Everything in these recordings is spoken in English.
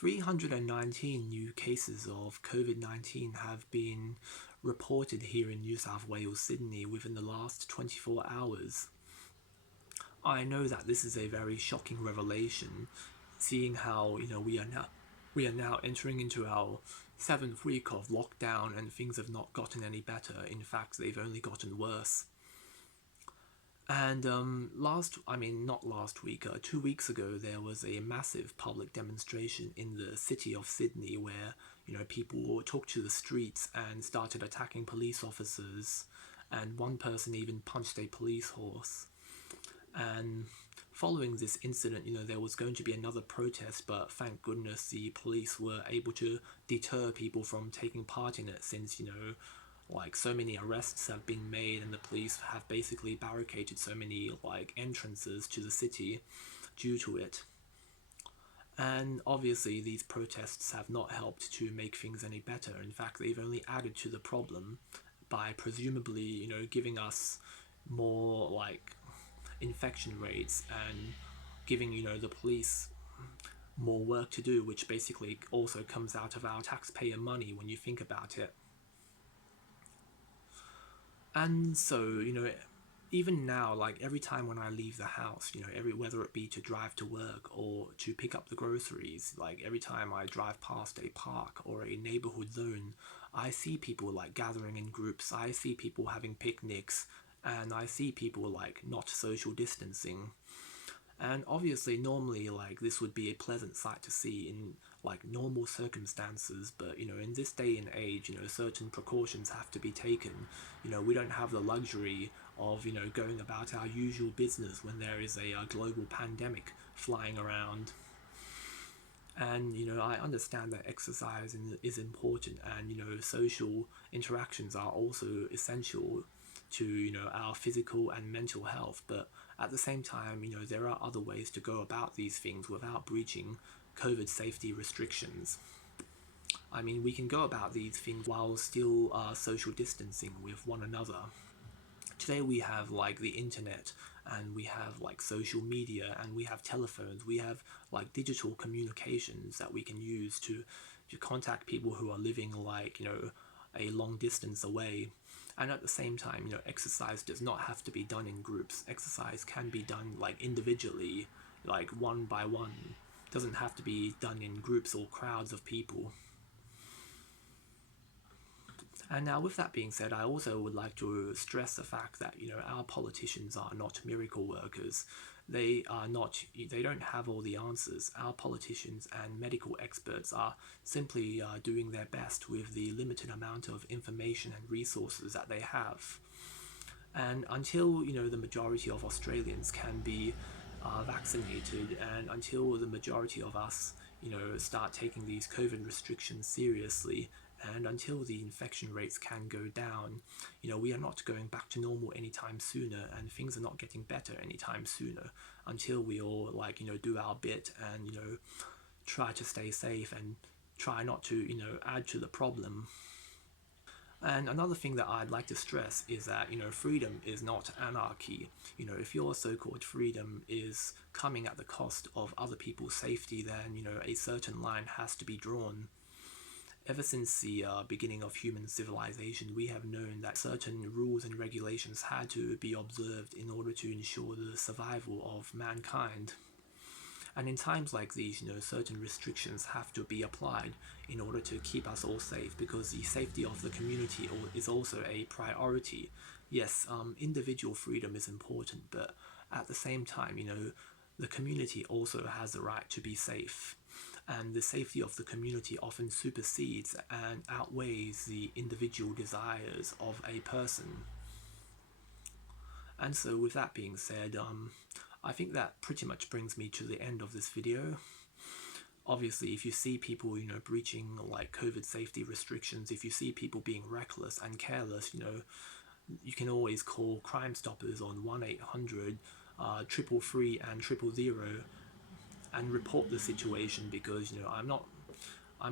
319 new cases of COVID-19 have been reported here in New South Wales, Sydney, within the last 24 hours. I know that this is a very shocking revelation, seeing how we are now entering into our 7th week of lockdown, and things have not gotten any better. In fact, they've only gotten worse. And not last week, 2 weeks ago, there was a massive public demonstration in the city of Sydney where, people took to the streets and started attacking police officers, and one person even punched a police horse. And following this incident, there was going to be another protest, but thank goodness the police were able to deter people from taking part in it, since, so many arrests have been made, and the police have basically barricaded so many entrances to the city due to it. And obviously these protests have not helped to make things any better. In fact, they've only added to the problem by presumably, giving us more infection rates and giving, the police more work to do, which basically also comes out of our taxpayer money when you think about it. And so, even now, every time when I leave the house, whether it be to drive to work or to pick up the groceries, every time I drive past a park or a neighborhood zone, I see people gathering in groups, I see people having picnics, and I see people not social distancing. And obviously normally this would be a pleasant sight to see in normal circumstances, but in this day and age, certain precautions have to be taken. We don't have the luxury of going about our usual business when there is a global pandemic flying around. And I understand that exercise is important, and social interactions are also essential to our physical and mental health, but at the same time, there are other ways to go about these things without breaching COVID safety restrictions. We can go about these things while still social distancing with one another. Today we have the internet, and we have social media, and we have telephones, we have digital communications that we can use to contact people who are living a long distance away. And at the same time, exercise does not have to be done in groups. Exercise can be done individually, one by one. It doesn't have to be done in groups or crowds of people. And now, with that being said, I also would like to stress the fact that our politicians are not miracle workers. They don't have all the answers. Our politicians and medical experts are simply doing their best with the limited amount of information and resources that they have. And until the majority of Australians can be vaccinated, and until the majority of us start taking these COVID restrictions seriously, and until the infection rates can go down, we are not going back to normal anytime sooner, and things are not getting better anytime sooner, until we all do our bit and try to stay safe and try not to add to the problem. And another thing that I'd like to stress is that freedom is not anarchy. If your so-called freedom is coming at the cost of other people's safety, then a certain line has to be drawn. Ever since the beginning of human civilization, we have known that certain rules and regulations had to be observed in order to ensure the survival of mankind. And in times like these, certain restrictions have to be applied in order to keep us all safe, because the safety of the community is also a priority. Yes, individual freedom is important, but at the same time, the community also has the right to be safe. And the safety of the community often supersedes and outweighs the individual desires of a person. And so with that being said, I think that pretty much brings me to the end of this video. Obviously, if you see people, breaching COVID safety restrictions, if you see people being reckless and careless, you can always call Crime Stoppers on 1-800 333 and 000 and report the situation, because I'm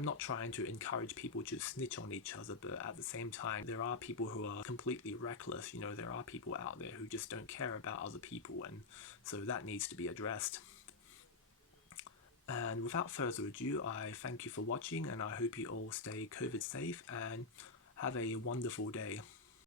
not trying to encourage people to snitch on each other, but at the same time, there are people who are completely reckless. There are people out there who just don't care about other people, and so that needs to be addressed. And without further ado, I thank you for watching, and I hope you all stay COVID safe and have a wonderful day.